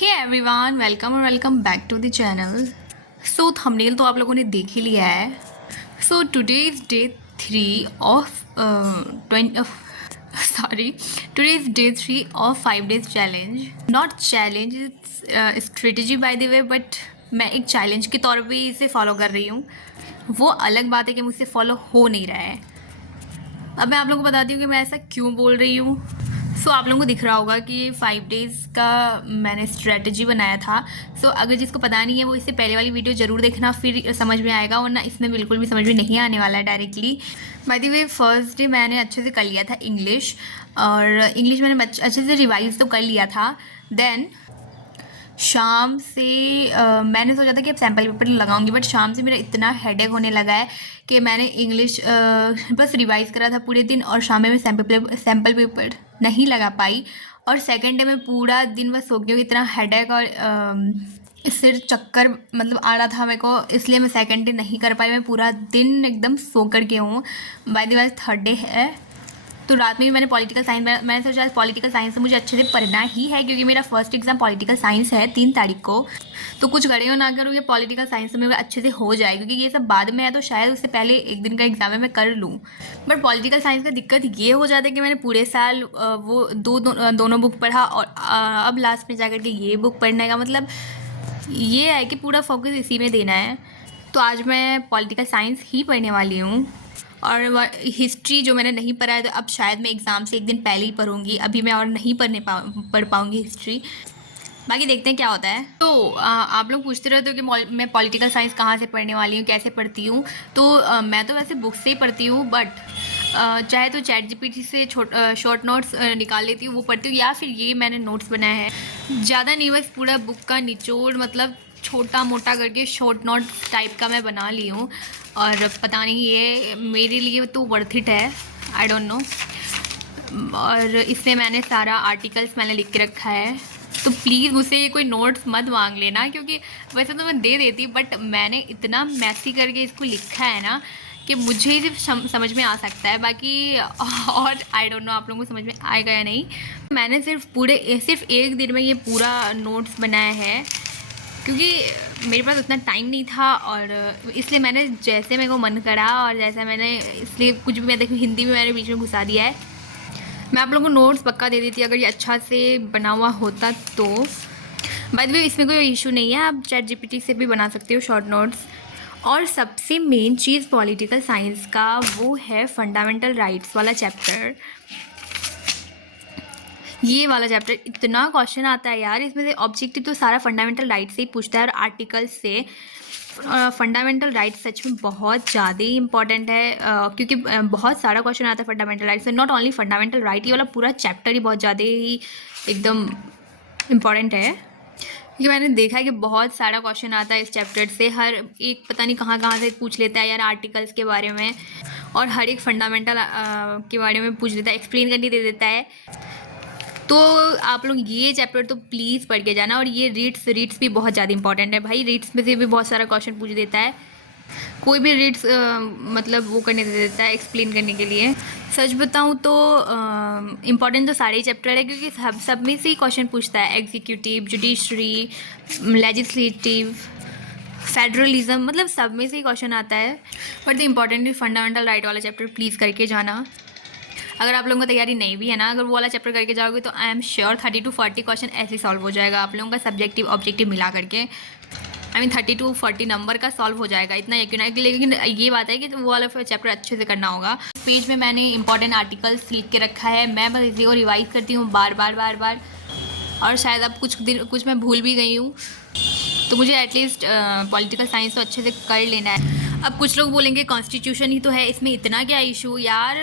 हे everyone, welcome और welcome back to the channel. So thumbnail तो आप लोगों ने देख ही लिया है। So today is day 3 of today is day 3 of 5 days challenge. Not challenge, it's strategy by the way, but मैं एक चैलेंज के तौर पे इसे फॉलो कर रही हूँ। वो अलग बात है कि मुझसे फॉलो हो नहीं रहा है। अब मैं आप लोगों को बताती हूँ कि मैं ऐसा क्यों बोल रही हूँ। सो आप लोगों को दिख रहा होगा कि 5 डेज़ का मैंने स्ट्रेटजी बनाया था। सो अगर जिसको पता नहीं है वो इससे पहले वाली वीडियो ज़रूर देखना, फिर समझ में आएगा, वरना इसमें बिल्कुल भी समझ में नहीं आने वाला है directly. Bye the way, first day मैंने अच्छे से कर लिया था इंग्लिश, और इंग्लिश मैंने अच्छे से रिवाइज तो कर लिया था। देन शाम से मैंने सोचा था कि अब सैम्पल पेपर लगाऊंगी, बट शाम से मेरा इतना हेडेक होने लगा है कि मैंने इंग्लिश बस रिवाइज़ करा था पूरे दिन, और शाम में मैं सैम्पल पेपर नहीं लगा पाई। और सेकंड डे में पूरा दिन बस सो गई हूँ, इतना हेडेक और सिर चक्कर मतलब आ रहा था मेरे को, इसलिए मैं सेकंड डे नहीं कर पाई। मैं पूरा दिन एकदम सो कर के हूँ। Bye the way third day है, तो रात में भी मैंने पॉलिटिकल साइंस, मैंने सोचा पॉलिटिकल साइंस से मुझे अच्छे से पढ़ना ही है, क्योंकि मेरा फर्स्ट एग्जाम पॉलिटिकल साइंस है 3 तारीख को। तो कुछ करे हो ना करो, ये पॉलिटिकल साइंस में अच्छे से हो जाए, क्योंकि ये सब बाद में है, तो शायद उससे पहले एक दिन का एग्जाम है मैं कर लूँ। बट पॉलिटिकल साइंस का दिक्कत ये हो जाता है कि मैंने पूरे साल वो दोनों बुक पढ़ा, और अब लास्ट में जाकर के ये बुक पढ़ने का मतलब ये है कि पूरा फोकस इसी में देना है। तो आज मैं पॉलिटिकल साइंस ही पढ़ने वाली हूँ। और हिस्ट्री जो मैंने नहीं पढ़ा है, तो अब शायद मैं एग्ज़ाम से एक दिन पहले ही पढ़ूंगी। अभी मैं और नहीं पढ़ पाऊँगी हिस्ट्री। बाकी देखते हैं क्या होता है। तो आप लोग पूछते रहते हो कि मैं पॉलिटिकल साइंस कहाँ से पढ़ने वाली हूँ, कैसे पढ़ती हूँ। तो मैं तो वैसे बुक से ही पढ़ती हूँ, बट चाहे तो चैट जीपीटी से शॉर्ट नोट्स निकाल लेती हूँ, वो पढ़ती हूँ, या फिर ये मैंने नोट्स बनाए हैं। ज़्यादा नहीं, बस पूरा बुक का निचोड़ मतलब छोटा मोटा करके शॉर्ट नोट टाइप का मैं बना ली हूँ। और पता नहीं ये मेरे लिए तो वर्थ इट है, आई डोंट नो। और इसमें मैंने सारा आर्टिकल्स मैंने लिख के रखा है, तो प्लीज़ मुझसे कोई नोट्स मत मांग लेना, क्योंकि वैसे तो मैं दे देती, बट मैंने इतना मैसी करके इसको लिखा है ना कि मुझे ही सिर्फ समझ में आ सकता है, बाकी और आई डोंट नो आप लोगों को समझ में आएगा या नहीं। मैंने सिर्फ एक दिन में ये पूरा नोट्स बनाया है, क्योंकि मेरे पास उतना टाइम नहीं था, और इसलिए मैंने जैसे मेरे को मन करा और जैसा मैंने, इसलिए कुछ भी मैं देखूँ हिंदी में मैंने बीच में घुसा दिया है। मैं आप लोगों को नोट्स पक्का दे देती अगर ये अच्छा से बना हुआ होता तो। बाय द वे इसमें कोई इशू नहीं है, आप चैट जीपीटी से भी बना सकते हो शॉर्ट नोट्स। और सबसे मेन चीज़ पॉलिटिकल साइंस का वो है फंडामेंटल राइट्स वाला चैप्टर। ये वाला चैप्टर इतना क्वेश्चन आता है यार, इसमें से ऑब्जेक्टिव तो सारा फंडामेंटल राइट से ही पूछता है, और आर्टिकल्स से। फंडामेंटल राइट सच में बहुत ज़्यादा ही इंपॉर्टेंट है, क्योंकि बहुत सारा क्वेश्चन आता है फंडामेंटल राइट से। नॉट ओनली फंडामेंटल राइट, ये वाला पूरा चैप्टर ही बहुत ज़्यादा ही एकदम इम्पॉर्टेंट है, क्योंकि मैंने देखा है कि बहुत सारा क्वेश्चन आता है इस चैप्टर से। हर एक पता नहीं कहाँ से पूछ लेता है यार आर्टिकल्स के बारे में, और हर एक फंडामेंटल के बारे में पूछ लेता है, एक्सप्लेन करके दे देता है। तो आप लोग ये चैप्टर तो प्लीज़ पढ़ के जाना। और ये रीड्स भी बहुत ज़्यादा इंपॉर्टेंट है भाई, रीड्स में से भी बहुत सारा क्वेश्चन पूछ देता है। कोई भी रीड्स मतलब वो करने दे देता है एक्सप्लेन करने के लिए। सच बताऊँ तो इम्पॉर्टेंट तो सारे ही चैप्टर है, क्योंकि सब में से ही क्वेश्चन पूछता है। एग्जीक्यूटिव, जुडिशरी, लेजिस्लेटिव, फेडरलिज्म, मतलब सब में से ही क्वेश्चन आता है। But the important fundamental right वाला चैप्टर प्लीज़ करके जाना। अगर आप लोगों को तैयारी नहीं भी है ना, अगर वो वाला चैप्टर करके जाओगे तो I am sure 30 to 40 question ऐसे सॉल्व हो जाएगा आप लोगों का, सब्जेक्टिव ऑब्जेक्टिव मिला करके। आई मीन 30 to 40 नंबर का सॉल्व हो जाएगा, इतना यकीन है। लेकिन ये बात है कि वो वाला चैप्टर अच्छे से करना होगा। इस पेज में मैंने इंपॉर्टेंट आर्टिकल्स लिख के रखा है, मैं बस इसी को रिवाइज करती हूँ बार बार। और शायद अब कुछ मैं भूल भी गई हूँ, तो मुझे एटलीस्ट पॉलिटिकल साइंस तो अच्छे से कर लेना है। अब कुछ लोग बोलेंगे कॉन्स्टिट्यूशन ही तो है, इसमें इतना क्या इशू। यार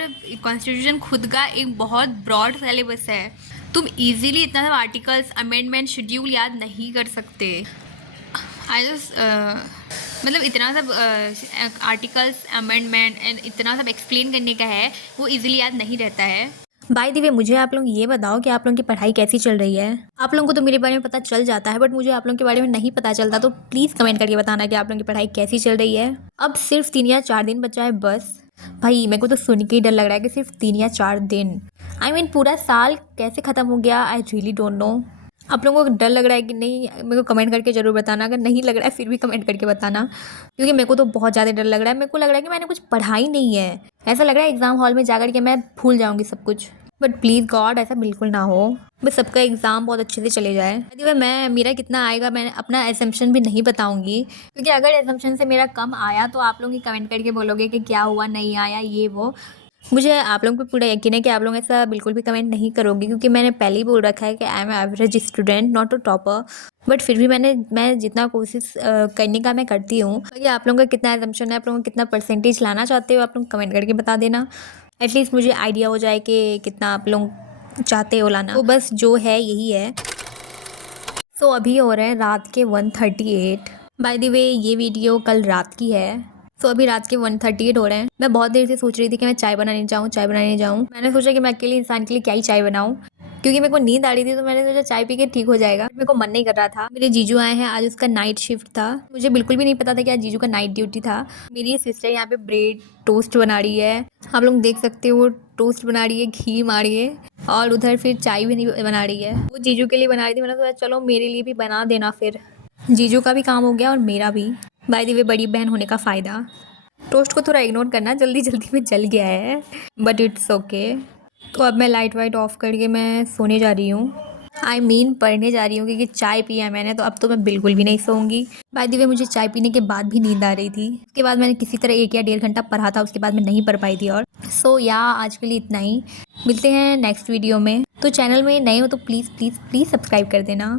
कॉन्स्टिट्यूशन खुद का एक बहुत ब्रॉड सिलेबस है, तुम इजीली इतना सब आर्टिकल्स, अमेंडमेंट, शेड्यूल याद नहीं कर सकते। आई जस्ट मतलब इतना सब आर्टिकल्स, अमेंडमेंट एंड इतना सब एक्सप्लेन करने का है, वो इजीली याद नहीं रहता है। बाय द वे मुझे आप लोग ये बताओ कि आप लोगों की पढ़ाई कैसी चल रही है। आप लोगों को तो मेरे बारे में पता चल जाता है, बट मुझे आप लोगों के बारे में नहीं पता चलता, तो प्लीज़ कमेंट करके बताना कि आप लोगों की पढ़ाई कैसी चल रही है। अब सिर्फ 3 या 4 दिन बचा है बस। भाई मेरे को तो सुन के ही डर लग रहा है कि सिर्फ 3 या 4 दिन। I mean, पूरा साल कैसे ख़त्म हो गया, आई रियली डोंट नो। आप लोगों को डर लग रहा है कि नहीं, मेरे को कमेंट करके ज़रूर बताना। अगर नहीं लग रहा है फिर भी कमेंट करके बताना, क्योंकि मेरे को तो बहुत ज़्यादा डर लग रहा है। मेरे को लग रहा है कि मैंने कुछ पढ़ा ही नहीं है। ऐसा लग रहा है एग्ज़ाम हॉल में जाकर के मैं भूल जाऊँगी सब कुछ। बट प्लीज़ गॉड ऐसा बिल्कुल ना हो, बस सबका एग्ज़ाम बहुत अच्छे से चले जाए। अरे मैं मेरा कितना आएगा मैं अपना एजम्पशन भी नहीं बताऊँगी, क्योंकि अगर एजम्पशन से मेरा कम आया तो आप लोग ही कमेंट करके बोलोगे कि क्या हुआ, नहीं आया, ये वो। मुझे आप लोगों पे पूरा यकीन है कि आप लोग ऐसा बिल्कुल भी कमेंट नहीं करोगे, क्योंकि मैंने पहले ही बोल रखा है कि I am average student, not a topper. But फिर भी मैं जितना कोशिश करने का मैं करती हूँ। बाकी आप लोगों का कितना एजम्पशन है, आप लोगों को कितना परसेंटेज लाना चाहते हो, आप लोग कमेंट करके बता देना। एटलीस्ट मुझे आइडिया हो जाए कि कितना आप लोग चाहते हो लाना। तो बस जो है यही है। सो अभी हो रहे हैं रात के 1:38। बाय द वे ये वीडियो कल रात की है। सो अभी रात के 1:38 हो रहे हैं। मैं बहुत देर से सोच रही थी कि मैं चाय बनाने जाऊँ। मैंने सोचा कि मैं अकेले इंसान के लिए क्या ही चाय बनाऊँ, क्योंकि मेरे को नींद आ रही थी, तो मैंने सोचा चाय पी के ठीक हो जाएगा। मेरे को मन नहीं कर रहा था। मेरे जीजू आए हैं, आज उसका नाइट शिफ्ट था। मुझे बिल्कुल भी नहीं पता था कि आज जीजू का नाइट ड्यूटी था। मेरी सिस्टर यहाँ पे ब्रेड टोस्ट बना रही है, आप लोग देख सकते हो। टोस्ट बना रही है, घी मार रही है, और उधर फिर चाय भी नहीं बना रही है। वो जीजू के लिए बना रही थी। मैंने सोचा चलो मेरे लिए भी बना देना, फिर जीजू का भी काम हो गया और मेरा भी। बाय द वे बड़ी बहन होने का फ़ायदा। टोस्ट को थोड़ा इग्नोर करना, जल्दी जल्दी में जल गया है, बट इट्स ओके। तो अब मैं लाइट वाइट ऑफ करके मैं सोने जा रही हूँ। आई मीन पढ़ने जा रही हूँ, क्योंकि चाय पिया है मैंने, तो अब तो मैं बिल्कुल भी नहीं सोऊंगी। बाय द वे मुझे चाय पीने के बाद भी नींद आ रही थी। उसके बाद मैंने किसी तरह 1 या 1.5 घंटा पढ़ा था, उसके बाद मैं नहीं पढ़ पाई थी। और सो या आज के लिए इतना ही। मिलते हैं नेक्स्ट वीडियो में। तो चैनल में नए हो तो प्लीज़ प्लीज़ प्लीज़ सब्सक्राइब कर देना।